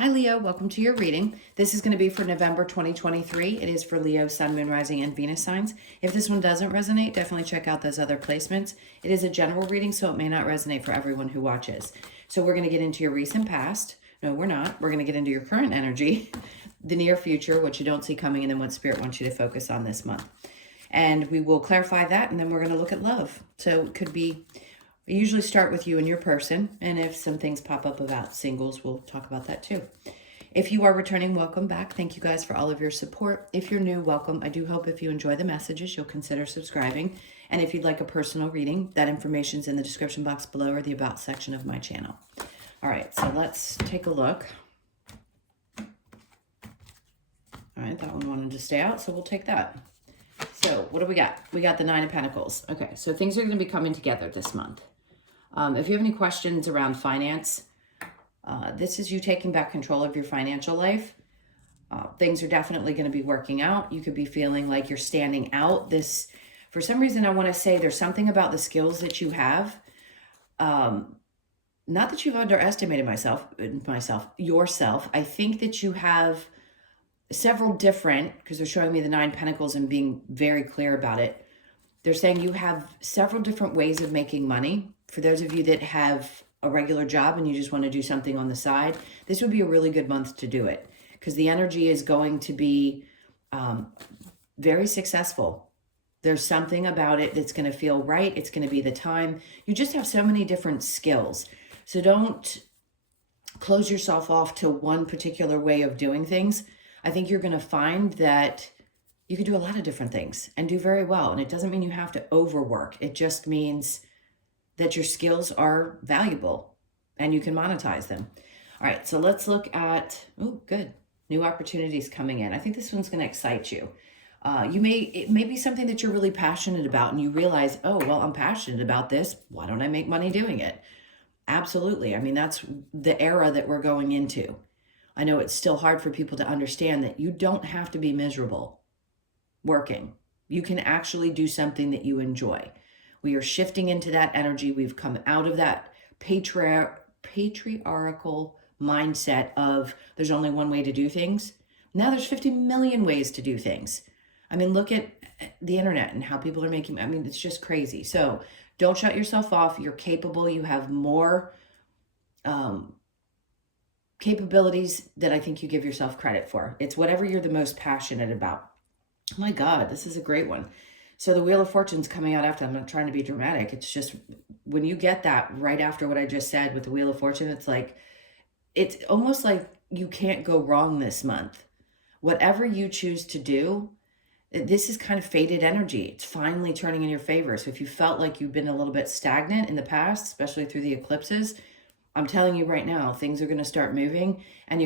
Hi Leo, welcome to your reading. This is going to be for November 2023. It is for Leo, Sun, Moon, Rising, and Venus signs. If this one doesn't resonate, definitely check out those other placements. It is a general reading, so it may not resonate for everyone who watches. So we're going to get into your recent past. No, we're not. We're going to get into your current energy, the near future, what you don't see coming, and then what Spirit wants you to focus on this month. And we will clarify that, and then we're going to look at love. So it could be... I usually start with you and your person, and if some things pop up about singles, we'll talk about that too. If you are returning, welcome back. Thank you guys for all of your support. If you're new, welcome. I do hope if you enjoy the messages, you'll consider subscribing. And if you'd like a personal reading, that information's in the description box below or the About section of my channel. All right, so let's take a look. All right, that one wanted to stay out, so we'll take that. So what do we got? We got the Nine of Pentacles. Okay, so things are going to be coming together this month. If you have any questions around finance, this is you taking back control of your financial life. Things are definitely going to be working out. You could be feeling like you're standing out. For some reason, I want to say there's something about the skills that you have. Not that you've underestimated yourself. I think that you have several different, because they're showing me the Nine Pentacles and being very clear about it. They're saying you have several different ways of making money. For those of you that have a regular job and you just want to do something on the side, this would be a really good month to do it, because the energy is going to be very successful. There's something about it that's going to feel right. It's going to be the time. You just have so many different skills. So don't close yourself off to one particular way of doing things. I think you're going to find that you can do a lot of different things and do very well. And it doesn't mean you have to overwork. It just means that your skills are valuable and you can monetize them. All right, so let's look at, oh, good. New opportunities coming in. I think this one's going to excite you. It may be something that you're really passionate about and you realize, oh, well, I'm passionate about this. Why don't I make money doing it? Absolutely. I mean, that's the era that we're going into. I know it's still hard for people to understand that you don't have to be miserable working. You can actually do something that you enjoy. We are shifting into that energy. We've come out of that patriarchal mindset of there's only one way to do things. Now there's 50 million ways to do things. I mean, look at the internet and how people are making, I mean, it's just crazy. So don't shut yourself off. You're capable. You have more capabilities that I think you give yourself credit for. It's whatever you're the most passionate about. Oh my God, this is a great one. So the Wheel of Fortune's coming out after. I'm not trying to be dramatic. It's just when you get that right after what I just said with the Wheel of Fortune, it's almost like you can't go wrong this month. Whatever you choose to do, this is kind of fated energy. It's finally turning in your favor. So if you felt like you've been a little bit stagnant in the past, especially through the eclipses, I'm telling you right now, things are going to start moving and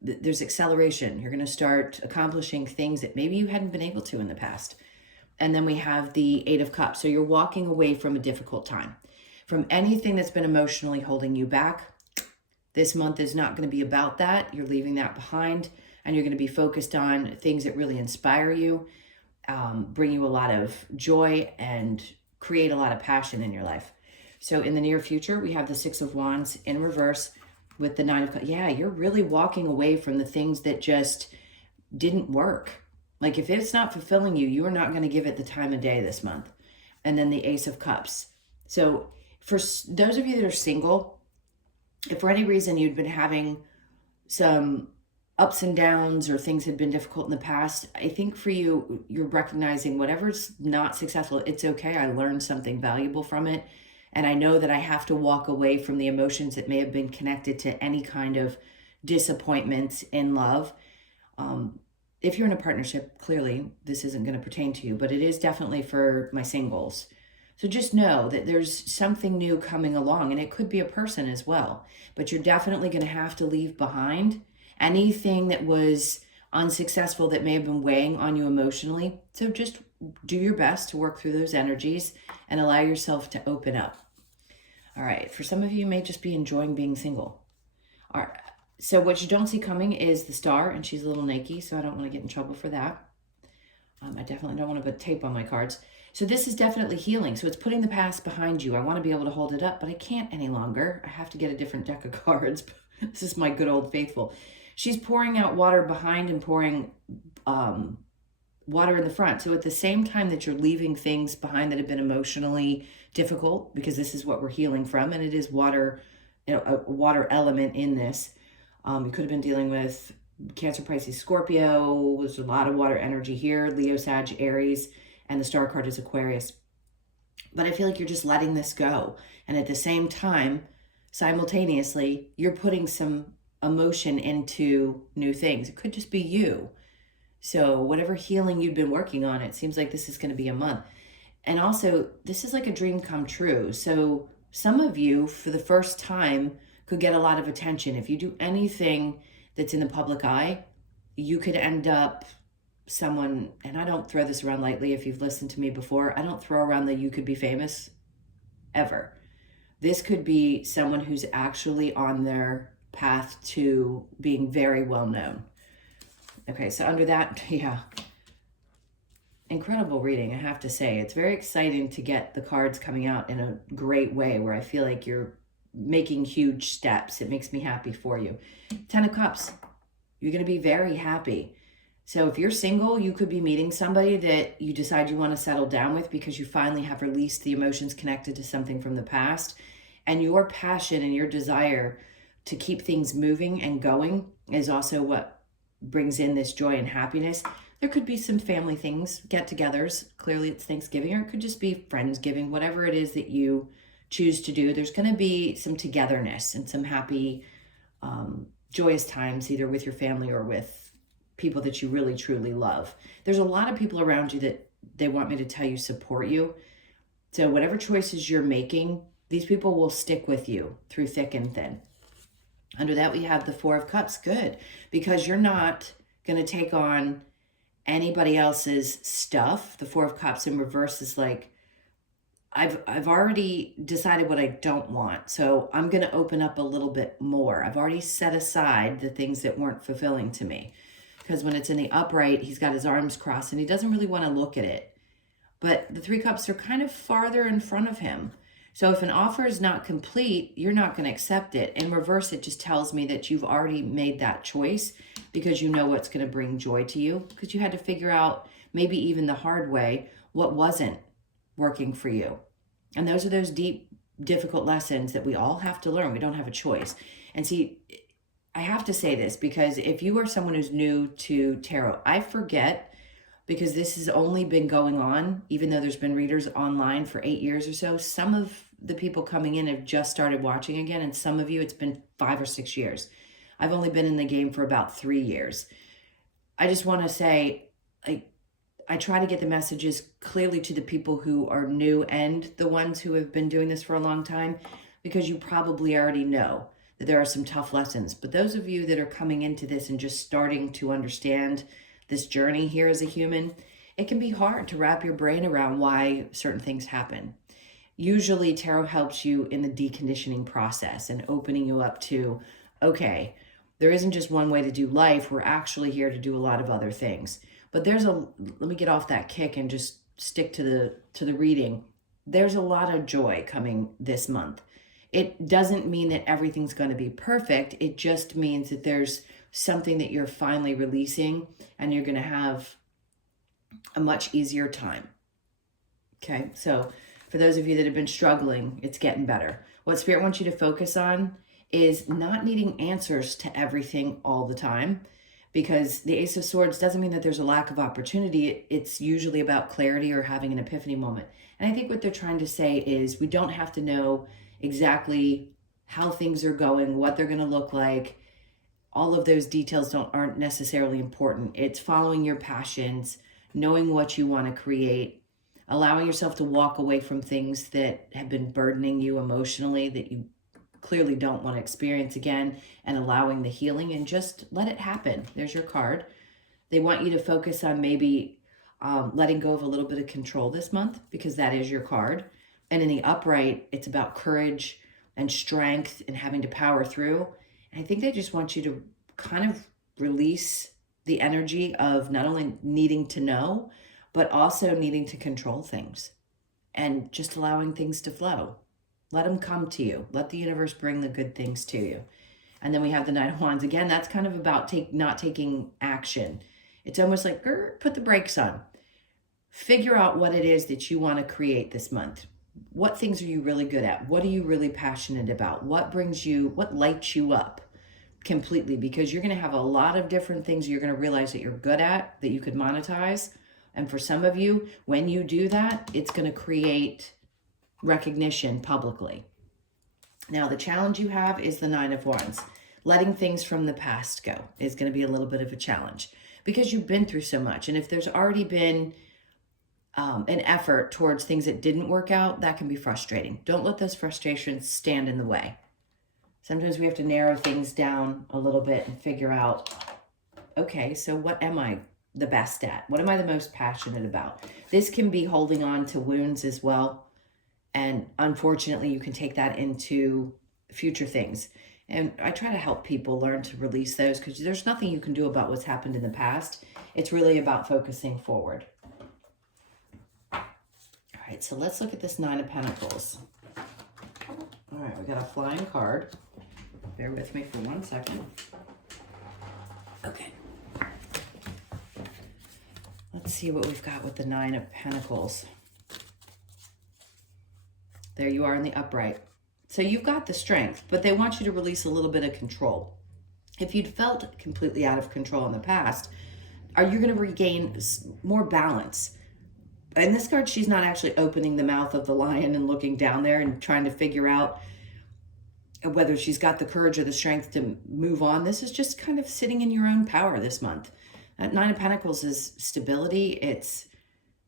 there's acceleration. You're going to start accomplishing things that maybe you hadn't been able to in the past. And then we have the Eight of Cups. So you're walking away from a difficult time, from anything that's been emotionally holding you back. This month is not going to be about that. You're leaving that behind and you're going to be focused on things that really inspire you, bring you a lot of joy and create a lot of passion in your life. So in the near future, we have the Six of Wands in reverse with the Nine of Cups. Yeah, you're really walking away from the things that just didn't work. Like if it's not fulfilling you, you're not going to give it the time of day this month. And then the Ace of Cups. So for those of you that are single, if for any reason you'd been having some ups and downs or things had been difficult in the past, I think for you, you're recognizing whatever's not successful, it's okay. I learned something valuable from it. And I know that I have to walk away from the emotions that may have been connected to any kind of disappointments in love. If you're in a partnership, clearly this isn't going to pertain to you, but it is definitely for my singles. So just know that there's something new coming along, and it could be a person as well, but you're definitely going to have to leave behind anything that was unsuccessful that may have been weighing on you emotionally. So just do your best to work through those energies and allow yourself to open up. All right. For some of you, you may just be enjoying being single. All right. So what you don't see coming is the Star, and she's a little naked, so I don't want to get in trouble for that. I definitely don't want to put tape on my cards. So this is definitely healing. So it's putting the past behind you. I want to be able to hold it up, but I can't any longer. I have to get a different deck of cards. This is my good old faithful. She's pouring out water behind and pouring water in the front. So at the same time that you're leaving things behind that have been emotionally difficult, because this is what we're healing from, and it is water, a water element in this. You could have been dealing with Cancer, Pisces, Scorpio. There's a lot of water energy here. Leo, Sag, Aries, and the star card is Aquarius. But I feel like you're just letting this go. And at the same time, simultaneously, you're putting some emotion into new things. It could just be you. So whatever healing you've been working on, it seems like this is going to be a month. And also, this is like a dream come true. So some of you, for the first time, could get a lot of attention. If you do anything that's in the public eye, you could end up someone, and I don't throw this around lightly. If you've listened to me before, I don't throw around that you could be famous ever. This could be someone who's actually on their path to being very well known. Okay, so under that, yeah, incredible reading, I have to say. It's very exciting to get the cards coming out in a great way where I feel like you're making huge steps. It makes me happy for you. 10 of Cups, you're going to be very happy. So if you're single, you could be meeting somebody that you decide you want to settle down with because you finally have released the emotions connected to something from the past. And your passion and your desire to keep things moving and going is also what brings in this joy and happiness. There could be some family things, get-togethers. Clearly it's Thanksgiving, or it could just be Friendsgiving, whatever it is that you choose to do. There's going to be some togetherness and some happy, joyous times, either with your family or with people that you really truly love. There's a lot of people around you that they want me to tell you support you. So whatever choices you're making, these people will stick with you through thick and thin. Under that, we have the Four of Cups. Good, because you're not going to take on anybody else's stuff. The Four of Cups in reverse is like, I've already decided what I don't want, so I'm going to open up a little bit more. I've already set aside the things that weren't fulfilling to me. Because when it's in the upright, he's got his arms crossed and he doesn't really want to look at it. But the Three Cups are kind of farther in front of him. So if an offer is not complete, you're not going to accept it. In reverse, it just tells me that you've already made that choice because you know what's going to bring joy to you. Because you had to figure out, maybe even the hard way, what wasn't working for you. And those are those deep, difficult lessons that we all have to learn. We don't have a choice. And see, I have to say this because if you are someone who's new to tarot, I forget, because this has only been going on, even though there's been readers online for 8 years or so, some of the people coming in have just started watching again, and some of you, it's been 5 or 6 years. I've only been in the game for about 3 years. I just want to say, I try to get the messages clearly to the people who are new and the ones who have been doing this for a long time, because you probably already know that there are some tough lessons. But those of you that are coming into this and just starting to understand this journey here as a human, it can be hard to wrap your brain around why certain things happen. Usually tarot helps you in the deconditioning process and opening you up to, okay, there isn't just one way to do life. We're actually here to do a lot of other things. But let me get off that kick and just stick to the reading. There's a lot of joy coming this month. It doesn't mean that everything's going to be perfect. It just means that there's something that you're finally releasing and you're going to have a much easier time. Okay, so for those of you that have been struggling, it's getting better. What Spirit wants you to focus on is not needing answers to everything all the time, because the Ace of Swords doesn't mean that there's a lack of opportunity. It's usually about clarity or having an epiphany moment. And I think what they're trying to say is we don't have to know exactly how things are going, what they're going to look like. All of those details aren't necessarily important. It's following your passions, knowing what you want to create, allowing yourself to walk away from things that have been burdening you emotionally that you clearly don't want to experience again, and allowing the healing and just let it happen. There's your card. They want you to focus on maybe letting go of a little bit of control this month, because that is your card. And in the upright, it's about courage and strength and having to power through. And I think they just want you to kind of release the energy of not only needing to know, but also needing to control things and just allowing things to flow. Let them come to you. Let the universe bring the good things to you. And then we have the Nine of Wands. Again, that's kind of about not taking action. It's almost like, put the brakes on. Figure out what it is that you want to create this month. What things are you really good at? What are you really passionate about? What lights you up completely? Because you're going to have a lot of different things you're going to realize that you're good at, that you could monetize. And for some of you, when you do that, it's going to create recognition publicly. Now, the challenge you have is the Nine of Wands. Letting things from the past go is going to be a little bit of a challenge because you've been through so much. And if there's already been an effort towards things that didn't work out, that can be frustrating. Don't let those frustrations stand in the way. Sometimes we have to narrow things down a little bit and figure out, okay, so what am I the best at? What am I the most passionate about? This can be holding on to wounds as well. And unfortunately, you can take that into future things. And I try to help people learn to release those because there's nothing you can do about what's happened in the past. It's really about focusing forward. All right, so let's look at this Nine of Pentacles. All right, we got a flying card. Bear with me for 1 second. Okay. Let's see what we've got with the Nine of Pentacles. There you are in the upright. So you've got the strength, but they want you to release a little bit of control. If you'd felt completely out of control in the past, are you going to regain more balance? In this card, she's not actually opening the mouth of the lion and looking down there and trying to figure out whether she's got the courage or the strength to move on. This is just kind of sitting in your own power this month. That Nine of Pentacles is stability, it's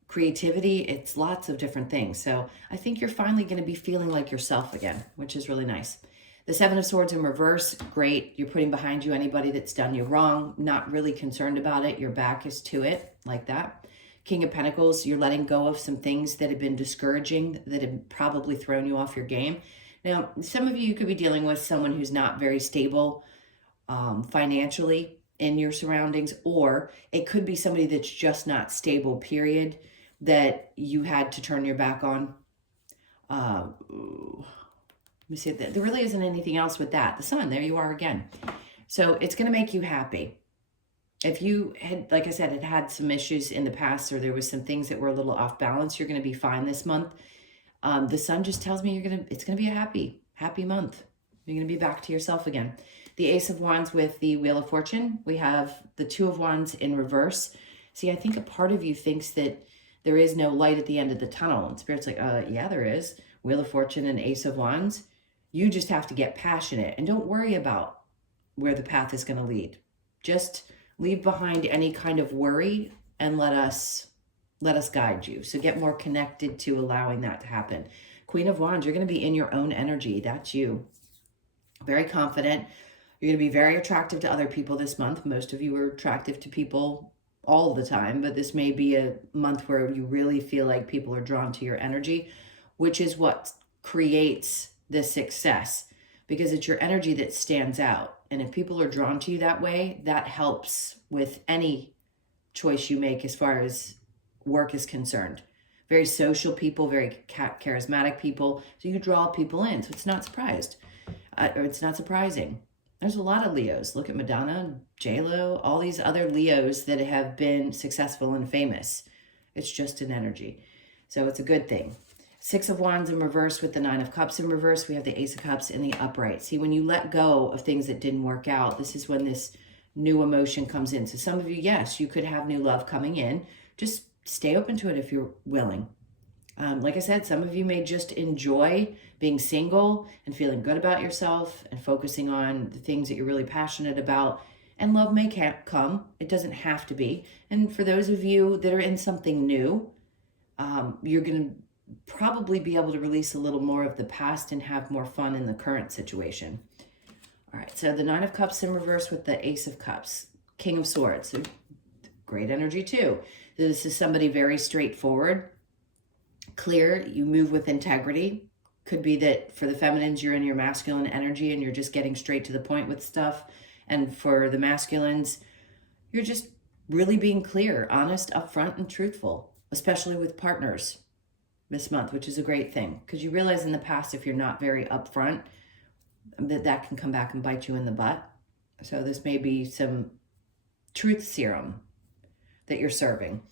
creativity, it's lots of different things. So I think you're finally going to be feeling like yourself again, which is really nice. The Seven of Swords in reverse, great. You're putting behind you anybody that's done you wrong, not really concerned about it. Your back is to it, like that. King of Pentacles, you're letting go of some things that have been discouraging, that have probably thrown you off your game. Now, some of you could be dealing with someone who's not very stable financially in your surroundings, or it could be somebody that's just not stable, period, that you had to turn your back on. Let me see, there really isn't anything else with that. The Sun, there you are again. So it's going to make you happy. If you had, like I said, had some issues in the past, or there was some things that were a little off balance, you're going to be fine this month. The Sun just tells me it's going to be a happy month. You're going to be back to yourself again. The Ace of Wands with the Wheel of Fortune. We have the Two of Wands in reverse. See, I think a part of you thinks that there is no light at the end of the tunnel. And Spirit's like, yeah, there is. Wheel of Fortune and Ace of Wands. You just have to get passionate and don't worry about where the path is going to lead. Just leave behind any kind of worry and let us guide you. So get more connected to allowing that to happen. Queen of Wands, you're going to be in your own energy. That's you. Very confident. You're going to be very attractive to other people this month. Most of you are attractive to people all the time, but this may be a month where you really feel like people are drawn to your energy, which is what creates the success, because it's your energy that stands out. And if people are drawn to you that way, that helps with any choice you make as far as work is concerned. Very social people, very charismatic people. So you draw people in. So it's not it's not surprising. There's a lot of Leos. Look at Madonna, J-Lo, all these other Leos that have been successful and famous. It's just an energy. So it's a good thing. Six of Wands in reverse with the Nine of Cups in reverse. We have the Ace of Cups in the upright. See, when you let go of things that didn't work out, this is when this new emotion comes in. So some of you, yes, you could have new love coming in. Just stay open to it if you're willing. Like I said, some of you may just enjoy being single and feeling good about yourself and focusing on the things that you're really passionate about. And love may come. It doesn't have to be. And for those of you that are in something new, you're going to probably be able to release a little more of the past and have more fun in the current situation. All right, so the Nine of Cups in reverse with the Ace of Cups. King of Swords, so great energy too. This is somebody very straightforward, clear, you move with integrity. Could be that for the feminines, you're in your masculine energy and you're just getting straight to the point with stuff. And for the masculines, you're just really being clear, honest, upfront, and truthful, especially with partners this month, which is a great thing. Because you realize in the past, if you're not very upfront, that can come back and bite you in the butt. So this may be some truth serum that you're serving.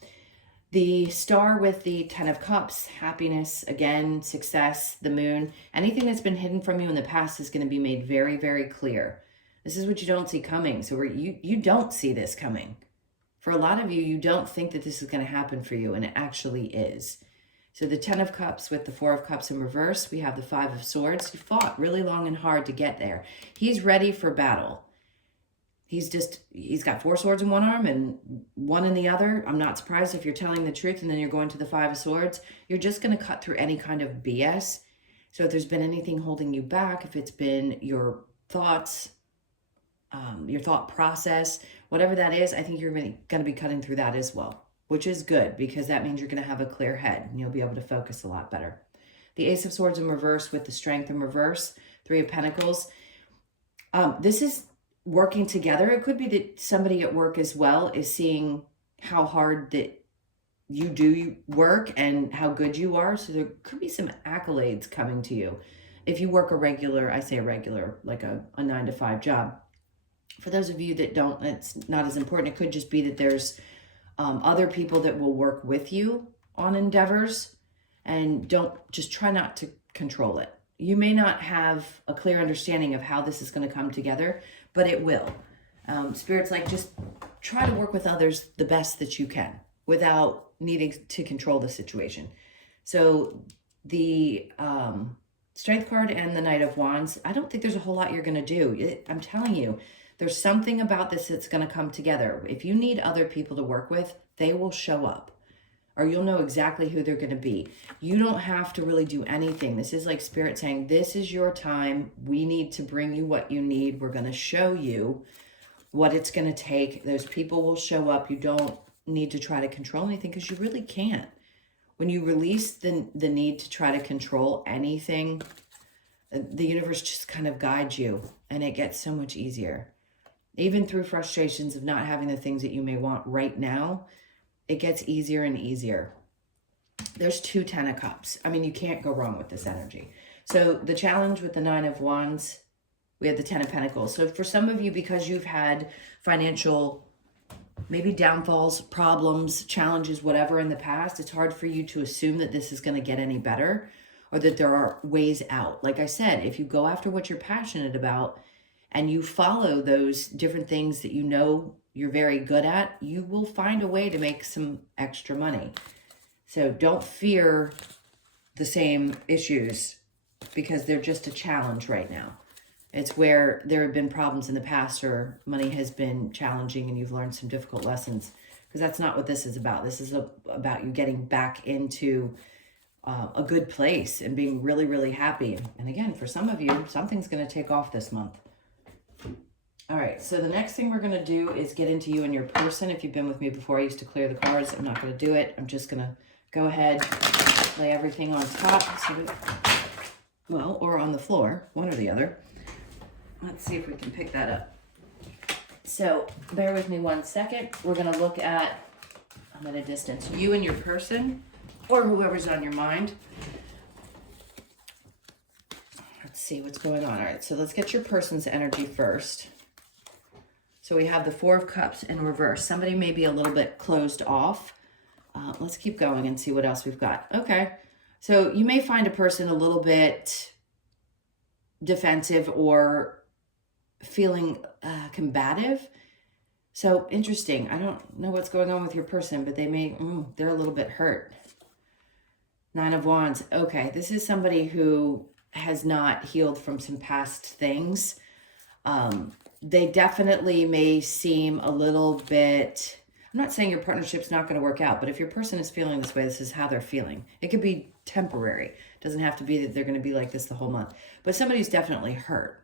The star with the 10 of Cups, happiness, again, success, the moon. Anything that's been hidden from you in the past is going to be made very, very clear. This is what you don't see coming. So you don't see this coming. For a lot of you, you don't think that this is going to happen for you, and it actually is. So the 10 of Cups with the 4 of Cups in reverse, we have the 5 of Swords. You fought really long and hard to get there. He's ready for battle. He's got 4 swords in one arm and 1 in the other. I'm not surprised if you're telling the truth and then you're going to the 5 of Swords. You're just going to cut through any kind of BS. So if there's been anything holding you back, if it's been your thoughts, your thought process, whatever that is, I think you're going to be cutting through that as well, which is good because that means you're going to have a clear head and you'll be able to focus a lot better. The Ace of Swords in reverse with the Strength in reverse, 3 of Pentacles. This is working together. It could be that somebody at work as well is seeing how hard that you do work and how good you are. So there could be some accolades coming to you. If you work a regular, I say a regular, like a 9-to-5 job. For those of you that don't, it's not as important. It could just be that there's other people that will work with you on endeavors, and just try not to control it. You may not have a clear understanding of how this is going to come together, but it will. Spirit's like, just try to work with others the best that you can without needing to control the situation. So the Strength card and the Knight of Wands, I don't think there's a whole lot you're going to do. I'm telling you, there's something about this that's going to come together. If you need other people to work with, they will show up, or you'll know exactly who they're going to be. You don't have to really do anything. This is like Spirit saying, this is your time. We need to bring you what you need. We're going to show you what it's going to take. Those people will show up. You don't need to try to control anything because you really can't. When you release the need to try to control anything, the universe just kind of guides you, and it gets so much easier. Even through frustrations of not having the things that you may want right now, it gets easier and easier. There's 2 10 of Cups. I mean, you can't go wrong with this energy. So the challenge with the 9 of Wands, we have the 10 of Pentacles. So for some of you, because you've had financial maybe downfalls, problems, challenges, whatever in the past, it's hard for you to assume that this is going to get any better or that there are ways out. Like I said, if you go after what you're passionate about and you follow those different things that you know you're very good at, you will find a way to make some extra money. So don't fear the same issues because they're just a challenge right now. It's where there have been problems in the past or money has been challenging and you've learned some difficult lessons, because that's not what this is about. This is about you getting back into a good place and being really, really happy. And again, for some of you, something's going to take off this month. All right, so the next thing we're going to do is get into you and your person. If you've been with me before, I used to clear the cards. I'm not going to do it. I'm just going to go ahead, lay everything on top. Well, or on the floor, one or the other. Let's see if we can pick that up. So bear with me 1 second. We're going to look at, I'm at a distance, you and your person or whoever's on your mind. Let's see what's going on. All right, so let's get your person's energy first. So we have the 4 of Cups in reverse. Somebody may be a little bit closed off. Let's keep going and see what else we've got. Okay, so you may find a person a little bit defensive or feeling combative. So interesting. I don't know what's going on with your person, but they're a little bit hurt. 9 of Wands. Okay, this is somebody who has not healed from some past things. They definitely may seem a little bit, I'm not saying your partnership's not going to work out, but if your person is feeling this way, this is how they're feeling. It could be temporary. It doesn't have to be that they're going to be like this the whole month, but somebody's definitely hurt.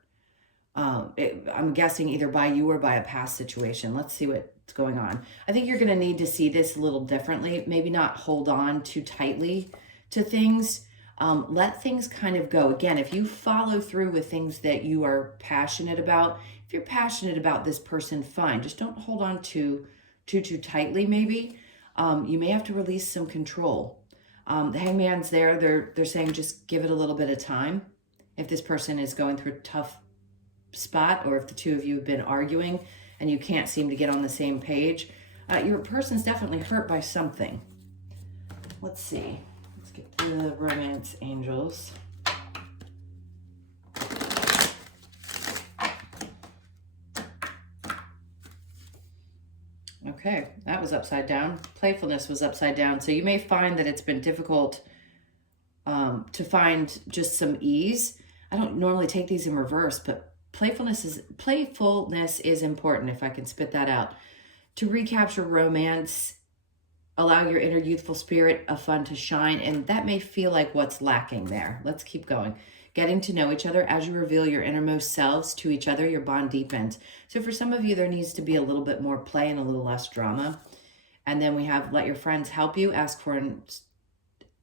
I'm guessing either by you or by a past situation. Let's see what's going on. I think you're going to need to see this a little differently. Maybe not hold on too tightly to things. Let things kind of go. Again, if you follow through with things that you are passionate about, if you're passionate about this person, fine. Just don't hold on too tightly maybe. You may have to release some control. The Hangman's there. They're saying just give it a little bit of time. If this person is going through tough spot, or if the two of you have been arguing and you can't seem to get on the same page, your person's definitely hurt by something. Let's see. Let's get the romance angels. Okay, that was upside down. Playfulness was upside down. So you may find that it's been difficult to find just some ease. I don't normally take these in reverse, but playfulness is important, if I can spit that out. To recapture romance, allow your inner youthful spirit of fun to shine, and that may feel like what's lacking there. Let's keep going. Getting to know each other. As you reveal your innermost selves to each other, your bond deepens. So for some of you, there needs to be a little bit more play and a little less drama. And then we have let your friends help you, ask for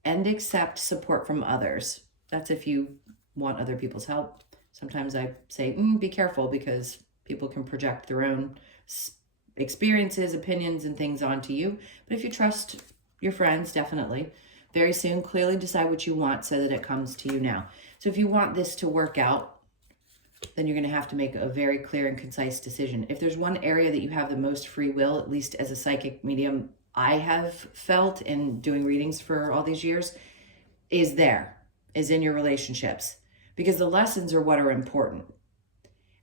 and accept support from others. That's if you want other people's help. Sometimes I say, be careful, because people can project their own experiences, opinions, and things onto you. But if you trust your friends, definitely. Very soon, clearly decide what you want so that it comes to you now. So if you want this to work out, then you're going to have to make a very clear and concise decision. If there's one area that you have the most free will, at least as a psychic medium, I have felt in doing readings for all these years, is in your relationships. Because the lessons are what are important.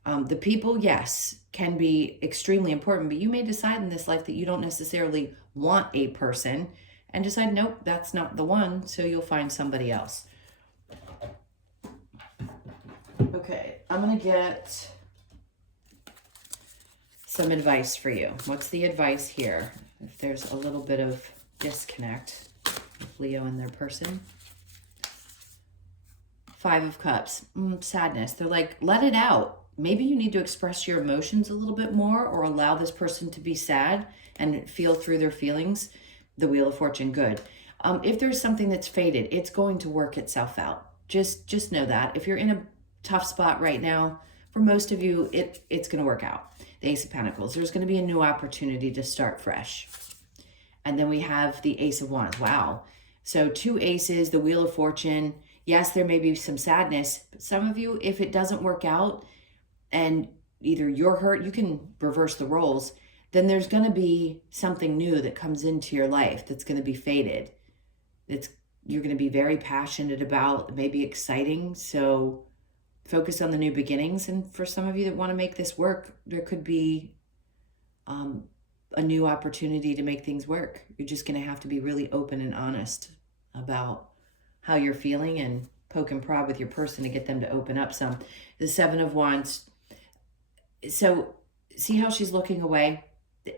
The people, yes, can be extremely important, but you may decide in this life that you don't necessarily want a person and decide, nope, that's not the one, so you'll find somebody else. Okay, I'm going to get some advice for you. What's the advice here? If there's a little bit of disconnect with Leo and their person. 5 of Cups, sadness. They're like, let it out. Maybe you need to express your emotions a little bit more, or allow this person to be sad and feel through their feelings. The Wheel of Fortune, good. If there's something that's faded, it's going to work itself out. Just know that. If you're in a tough spot right now, for most of you, it's going to work out. The Ace of Pentacles, there's going to be a new opportunity to start fresh. And then we have the Ace of Wands. Wow. So 2 aces, the Wheel of Fortune. Yes, there may be some sadness, but some of you, if it doesn't work out and either you're hurt, you can reverse the roles, then there's going to be something new that comes into your life that's going to be faded. You're going to be very passionate about, maybe exciting. So focus on the new beginnings. And for some of you that want to make this work, there could be a new opportunity to make things work. You're just going to have to be really open and honest about how you're feeling and poke and prod with your person to get them to open up some. The 7 of Wands. So see how she's looking away?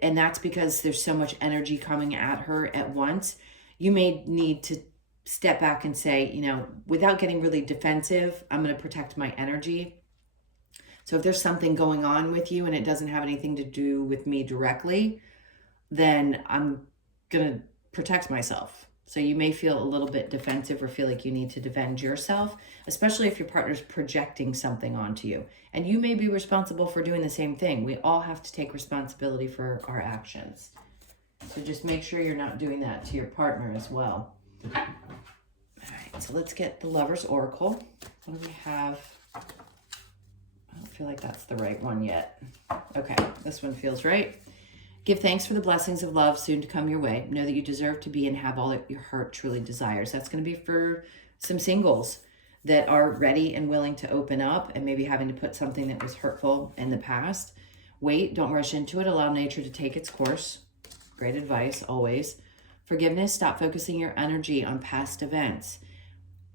And that's because there's so much energy coming at her at once. You may need to step back and say, without getting really defensive, I'm going to protect my energy. So if there's something going on with you and it doesn't have anything to do with me directly, then I'm going to protect myself. So you may feel a little bit defensive or feel like you need to defend yourself, especially if your partner's projecting something onto you. And you may be responsible for doing the same thing. We all have to take responsibility for our actions. So just make sure you're not doing that to your partner as well. All right, so let's get the Lover's Oracle. What do we have? I don't feel like that's the right one yet. Okay, this one feels right. Give thanks for the blessings of love soon to come your way. Know that you deserve to be and have all that your heart truly desires. That's going to be for some singles that are ready and willing to open up and maybe having to put something that was hurtful in the past. Wait, don't rush into it. Allow nature to take its course. Great advice, always. Forgiveness, stop focusing your energy on past events.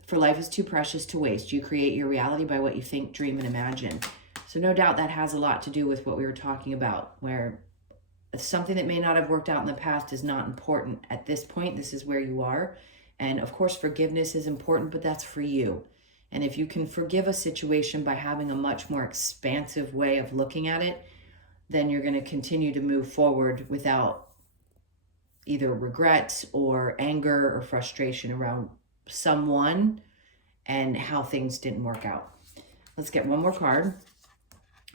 For life is too precious to waste. You create your reality by what you think, dream, and imagine. So no doubt that has a lot to do with what we were talking about, where something that may not have worked out in the past is not important at this point. This is where you are. And of course, forgiveness is important, but that's for you. And if you can forgive a situation by having a much more expansive way of looking at it, then you're going to continue to move forward without either regret or anger or frustration around someone and how things didn't work out. Let's get one more card.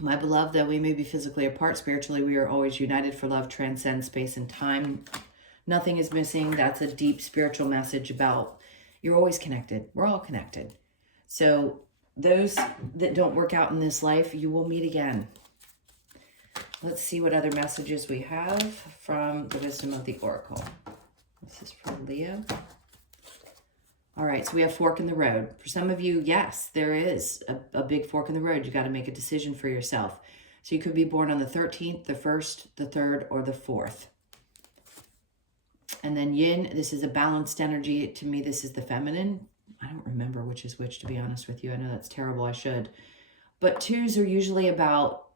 My beloved, though we may be physically apart, spiritually we are always united, for love transcends space and time. Nothing is missing. That's a deep spiritual message about you're always connected. We're all connected. So those that don't work out in this life, you will meet again. Let's see what other messages we have from the Wisdom of the Oracle. This is for Leo. All right, so we have fork in the road. For some of you, yes, there is a big fork in the road. You got to make a decision for yourself. So you could be born on the 13th, the 1st, the 3rd, or the 4th. And then yin, this is a balanced energy. To me, this is the feminine. I don't remember which is which, to be honest with you. I know that's terrible. I should. But 2s are usually about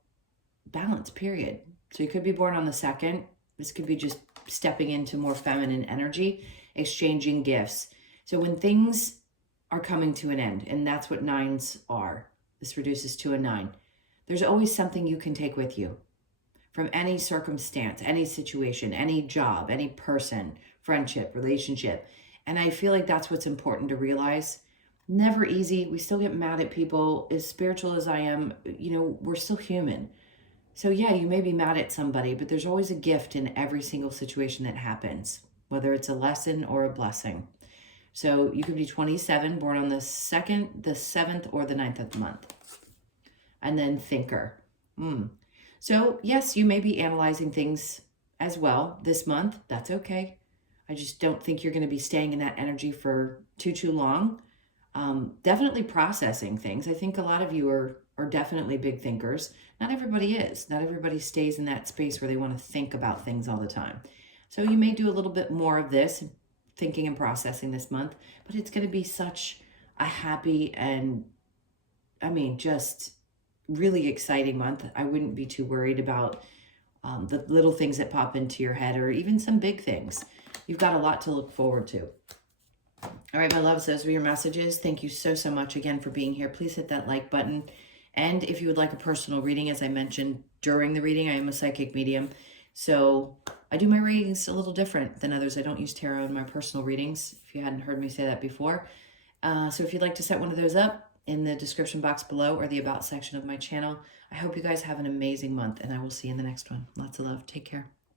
balance, period. So you could be born on the 2nd. This could be just stepping into more feminine energy, exchanging gifts. So when things are coming to an end, and that's what 9s are, this reduces to a 9. There's always something you can take with you from any circumstance, any situation, any job, any person, friendship, relationship. And I feel like that's what's important to realize. Never easy. We still get mad at people. As spiritual as I am, you know, we're still human. So yeah, you may be mad at somebody, but there's always a gift in every single situation that happens, whether it's a lesson or a blessing. So you could be 27, born on the 2nd, the 7th, or the 9th of the month. And then thinker. So yes, you may be analyzing things as well this month. That's okay. I just don't think you're going to be staying in that energy for too long. Definitely processing things. I think a lot of you are definitely big thinkers. Not everybody is. Not everybody stays in that space where they want to think about things all the time. So you may do a little bit more of this, thinking and processing this month, but it's going to be such a happy and, I mean, just really exciting month. I wouldn't be too worried about the little things that pop into your head or even some big things. You've got a lot to look forward to. All right, my loves, those were your messages. Thank you so much again for being here. Please hit that like button. And if you would like a personal reading, as I mentioned during the reading, I am a psychic medium. So I do my readings a little different than others. I don't use tarot in my personal readings, if you hadn't heard me say that before. So if you'd like to set one of those up, in the description box below or the about section of my channel. I hope you guys have an amazing month, and I will see you in the next one. Lots of love. Take care.